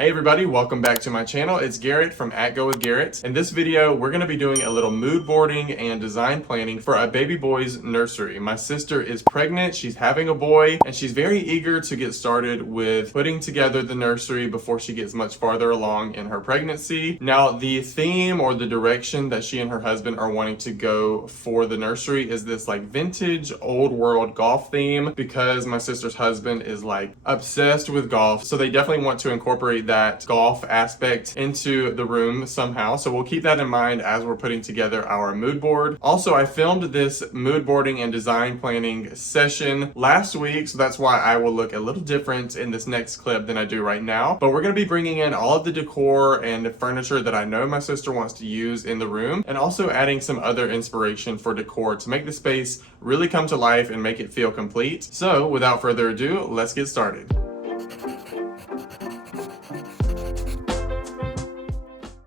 Hey everybody, welcome back to my channel. It's Garrett from @Go with Garrett. In this video, we're going to be doing a little mood boarding and design planning for a baby boy's nursery. My sister is pregnant, she's having a boy, and she's very eager to get started with putting together the nursery before she gets much farther along in her pregnancy. Now, the theme or the direction that she and her husband are wanting to go for the nursery is this like vintage old world golf theme, because my sister's husband is like obsessed with golf. So they definitely want to incorporate that golf aspect into the room somehow. So we'll keep that in mind as we're putting together our mood board. Also, I filmed this mood boarding and design planning session last week, so that's why I will look a little different in this next clip than I do right now. But we're going to be bringing in all of the decor and furniture that I know my sister wants to use in the room, and also adding some other inspiration for decor to make the space really come to life and make it feel complete. So without further ado, let's get started.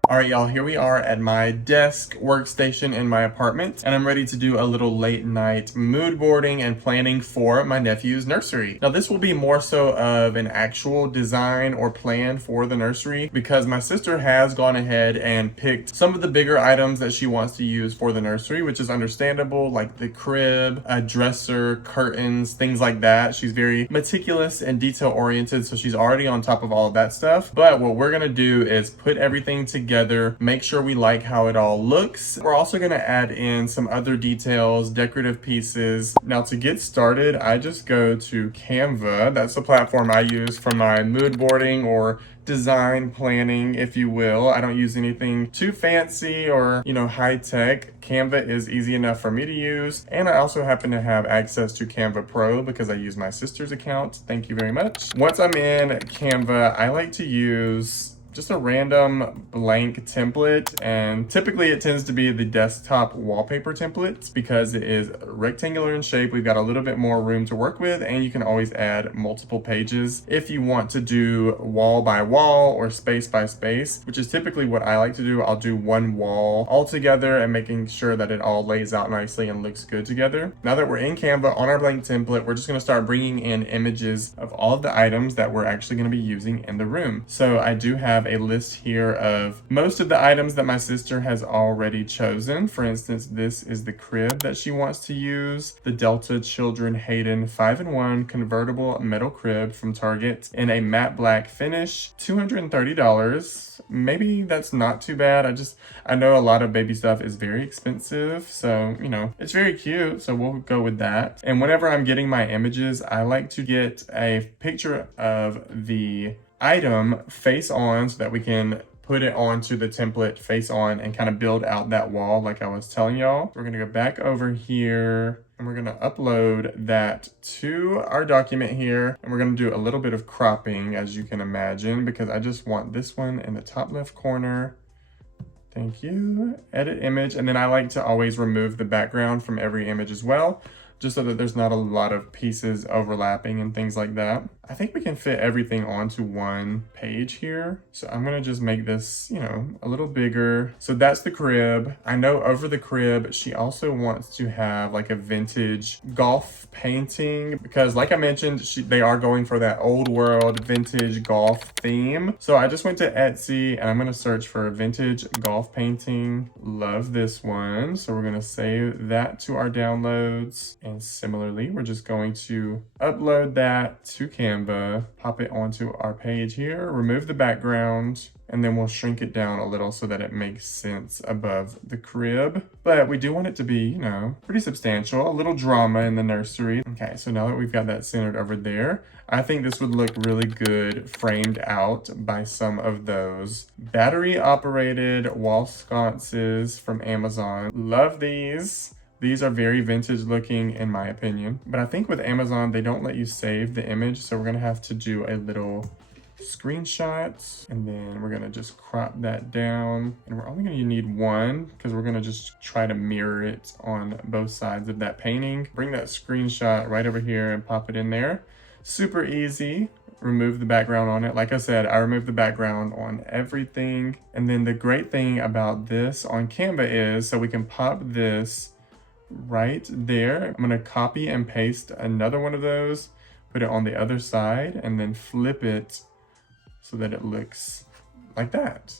All right, y'all, here we are at my desk workstation in my apartment, and I'm ready to do a little late night mood boarding and planning for my nephew's nursery. Now, this will be more so of an actual design or plan for the nursery, because my sister has gone ahead and picked some of the bigger items that she wants to use for the nursery, which is understandable, like the crib, a dresser, curtains, things like that. She's very meticulous and detail oriented, so she's already on top of all of that stuff. But what we're gonna do is put everything together, make sure we like how it all looks. We're also going to add in some other details, decorative pieces. Now, to get started, I just go to Canva. That's the platform I use for my mood boarding or design planning, if you will. I don't use anything too fancy or, high tech. Canva is easy enough for me to use. And I also happen to have access to Canva Pro because I use my sister's account. Thank you very much. Once I'm in Canva, I like to use just a random blank template, and typically it tends to be the desktop wallpaper template because it is rectangular in shape. We've got a little bit more room to work with, and you can always add multiple pages if you want to do wall by wall or space by space, which is typically what I like to do. I'll do one wall all together and making sure that it all lays out nicely and looks good together. Now that we're in Canva on our blank template, we're just going to start bringing in images of all of the items that we're actually going to be using in the room. So I do have a list here of most of the items that my sister has already chosen. For instance, this is the crib that she wants to use, the Delta Children Hayden 5-in-1 convertible metal crib from Target in a matte black finish, $230. Maybe that's not too bad. I know a lot of baby stuff is very expensive, so it's very cute, so we'll go with that. And whenever I'm getting my images, I like to get a picture of the item face on so that we can put it onto the template face on and kind of build out that wall like I was telling y'all. We're going to go back over here and we're going to upload that to our document here, and we're going to do a little bit of cropping, as you can imagine, because I just want this one in the top left corner. Thank you. Edit image, and then I like to always remove the background from every image as well, just so that there's not a lot of pieces overlapping and things like that. I think we can fit everything onto one page here. So I'm gonna just make this, a little bigger. So that's the crib. I know over the crib, she also wants to have like a vintage golf painting, because like I mentioned, they are going for that old world vintage golf theme. So I just went to Etsy and I'm gonna search for a vintage golf painting. Love this one. So we're gonna save that to our downloads. And similarly, we're just going to upload that to Canva, pop it onto our page here, remove the background, and then we'll shrink it down a little so that it makes sense above the crib. But we do want it to be, pretty substantial, a little drama in the nursery. Okay, so now that we've got that centered over there, I think this would look really good framed out by some of those battery operated wall sconces from Amazon. Love these. These are very vintage looking in my opinion, but I think with Amazon, they don't let you save the image. So we're gonna have to do a little screenshot, and then we're gonna just crop that down. And we're only gonna need one because we're gonna just try to mirror it on both sides of that painting. Bring that screenshot right over here and pop it in there. Super easy. Remove the background on it. Like I said, I removed the background on everything. And then the great thing about this on Canva is, so we can pop this right there. I'm going to copy and paste another one of those, put it on the other side, and then flip it so that it looks like that.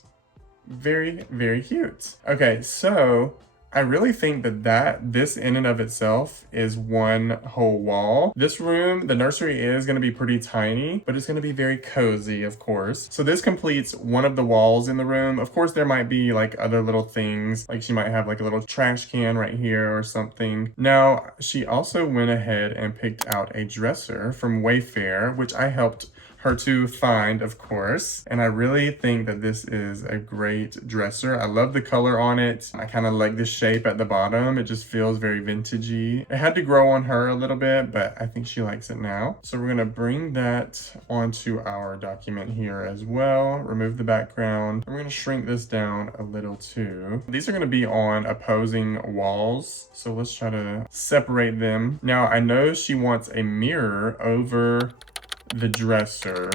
Very, very cute. Okay, so I really think that this in and of itself is one whole wall. This room, the nursery, is going to be pretty tiny, but it's going to be very cozy, of course. So this completes one of the walls in the room. Of course, there might be like other little things, like she might have like a little trash can right here or something. Now, she also went ahead and picked out a dresser from Wayfair, which I helped her to find, of course. And I really think that this is a great dresser. I love the color on it. I kind of like the shape at the bottom. It just feels very vintagey. It had to grow on her a little bit, but I think she likes it now. So we're gonna bring that onto our document here as well. Remove the background. And we're gonna shrink this down a little too. These are gonna be on opposing walls. So let's try to separate them. Now I know she wants a mirror over the dresser,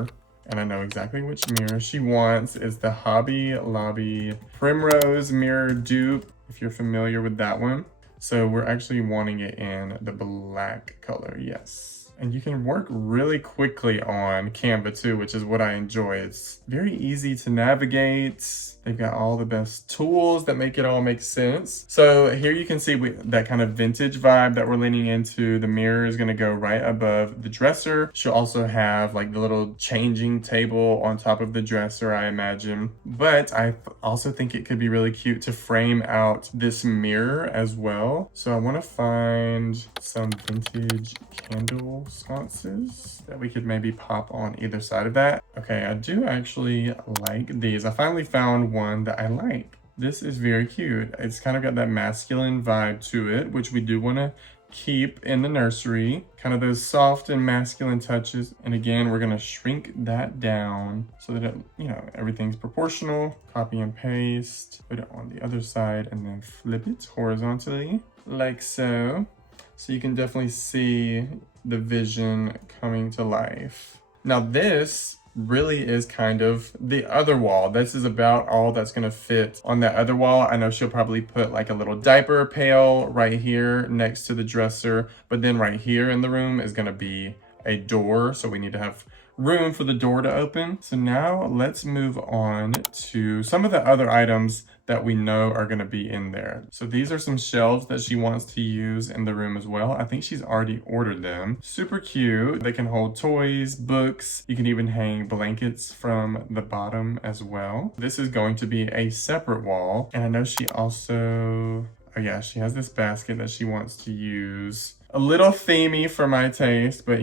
and I know exactly which mirror she wants. Is the Hobby Lobby Primrose Mirror Dupe, if you're familiar with that one. So we're actually wanting it in the black color, yes. And you can work really quickly on Canva too, which is what I enjoy. It's very easy to navigate. They've got all the best tools that make it all make sense. So here you can see that kind of vintage vibe that we're leaning into. The mirror is gonna go right above the dresser. She'll also have like the little changing table on top of the dresser, I imagine. But I also think it could be really cute to frame out this mirror as well. So I wanna find some vintage candle sconces that we could maybe pop on either side of that. Okay, I do actually like these. I finally found one that I like. This is very cute. It's kind of got that masculine vibe to it, which we do want to keep in the nursery. Kind of those soft and masculine touches. And again, we're going to shrink that down so that it, everything's proportional. Copy and paste, put it on the other side, and then flip it horizontally like so. So you can definitely see the vision coming to life. Now this really is kind of the other wall. This is about all that's gonna fit on that other wall. I know she'll probably put like a little diaper pail right here next to the dresser, but then right here in the room is gonna be a door. So we need to have room for the door to open. So now let's move on to some of the other items that we know are going to be in there. So these are some shelves that she wants to use in the room as well. I think she's already ordered them. Super cute. They can hold toys, books. You can even hang blankets from the bottom as well. This is going to be a separate wall. And I know she also, oh yeah, she has this basket that she wants to use. A little themey for my taste, but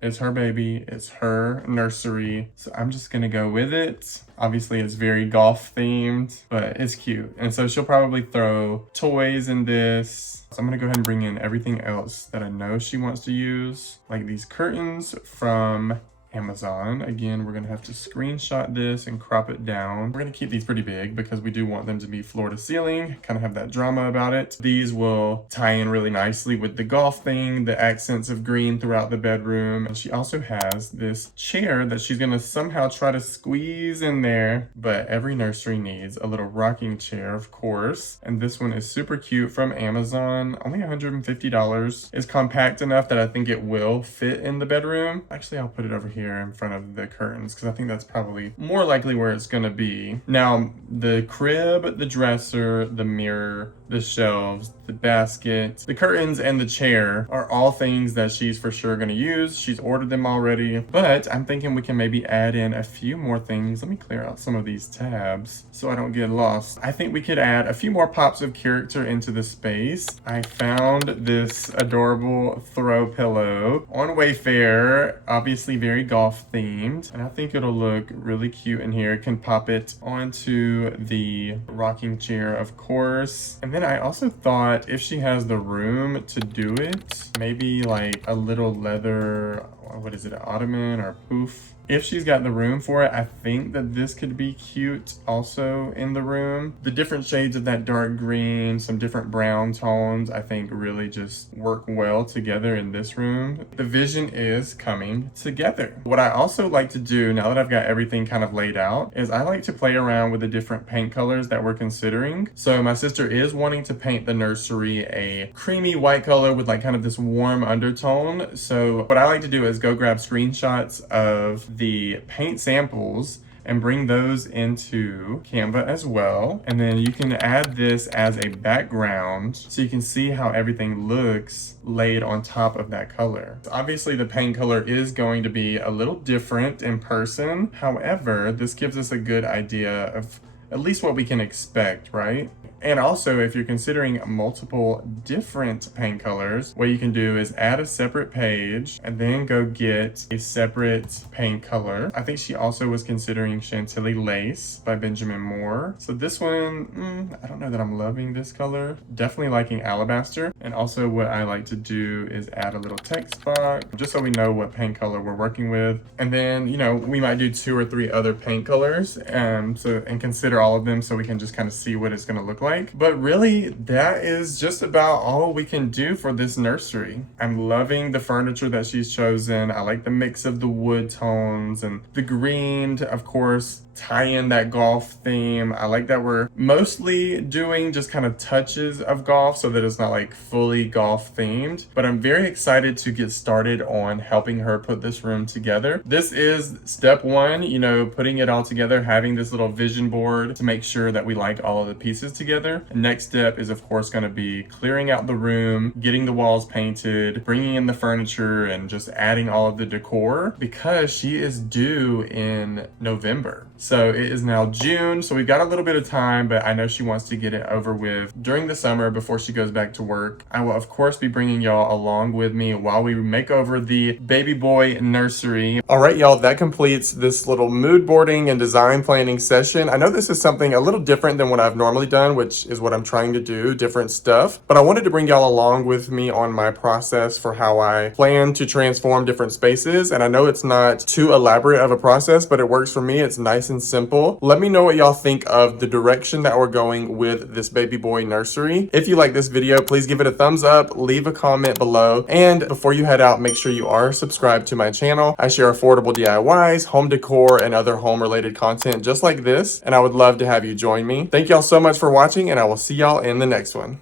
it's her baby, it's her nursery, so I'm just gonna go with it. Obviously it's very golf themed, but it's cute. And so she'll probably throw toys in this. So I'm gonna go ahead and bring in everything else that I know she wants to use, like these curtains from Amazon. Again, we're gonna have to screenshot this and crop it down. We're gonna keep these pretty big because we do want them to be floor to ceiling, kind of have that drama about it. These will tie in really nicely with the golf thing, the accents of green throughout the bedroom. And she also has this chair that she's gonna somehow try to squeeze in there, but every nursery needs a little rocking chair, of course. And this one is super cute from Amazon, only $150. It's compact enough that I think it will fit in the bedroom. Actually, I'll put it over here in front of the curtains because I think that's probably more likely where it's gonna be. Now, the crib, the dresser, the mirror, the shelves, the basket, the curtains, and the chair are all things that she's for sure gonna use. She's ordered them already, but I'm thinking we can maybe add in a few more things. Let me clear out some of these tabs so I don't get lost. I think we could add a few more pops of character into the space. I found this adorable throw pillow on Wayfair, obviously very golf themed, and I think it'll look really cute in here. Can pop it onto the rocking chair, of course. And then I also thought if she has the room to do it, maybe like a little leather, what is it, an ottoman or a poof? If she's got the room for it, I think that this could be cute also in the room. The different shades of that dark green, some different brown tones, I think really just work well together in this room. The vision is coming together. What I also like to do, now that I've got everything kind of laid out, is I like to play around with the different paint colors that we're considering. So my sister is wanting to paint the nursery a creamy white color with like kind of this warm undertone. So what I like to do is go grab screenshots of the paint samples and bring those into Canva as well. And then you can add this as a background so you can see how everything looks laid on top of that color. So obviously the paint color is going to be a little different in person. However, this gives us a good idea of at least what we can expect, right? And also, if you're considering multiple different paint colors, what you can do is add a separate page and then go get a separate paint color. I think she also was considering Chantilly Lace by Benjamin Moore. So this one, I don't know that I'm loving this color. Definitely liking Alabaster. And also what I like to do is add a little text box just so we know what paint color we're working with. And then, you know, we might do 2 or 3 other paint colors and consider all of them so we can just kind of see what it's going to look like. But really, that is just about all we can do for this nursery. I'm loving the furniture that she's chosen. I like the mix of the wood tones and the green, of course, tie in that golf theme. I like that we're mostly doing just kind of touches of golf so that it's not like fully golf themed. But I'm very excited to get started on helping her put this room together. This is step 1, you know, putting it all together, having this little vision board to make sure that we like all of the pieces together. And next step is of course going to be clearing out the room, getting the walls painted, bringing in the furniture, and just adding all of the decor because she is due in November. So it is now June, so we've got a little bit of time, but I know she wants to get it over with during the summer before she goes back to work. I will of course be bringing y'all along with me while we make over the baby boy nursery. All right, y'all, that completes this little mood boarding and design planning session. I know this is something a little different than what I've normally done, which is what I'm trying to do, different stuff. But I wanted to bring y'all along with me on my process for how I plan to transform different spaces. And I know it's not too elaborate of a process, but it works for me. It's nice and simple. Let me know what y'all think of the direction that we're going with this baby boy nursery. If you like this video, please give it a thumbs up, leave a comment below. And before you head out, make sure you are subscribed to my channel. I share affordable DIYs, home decor, and other home related content just like this. And I would love to have you join me. Thank y'all so much for watching, and I will see y'all in the next one.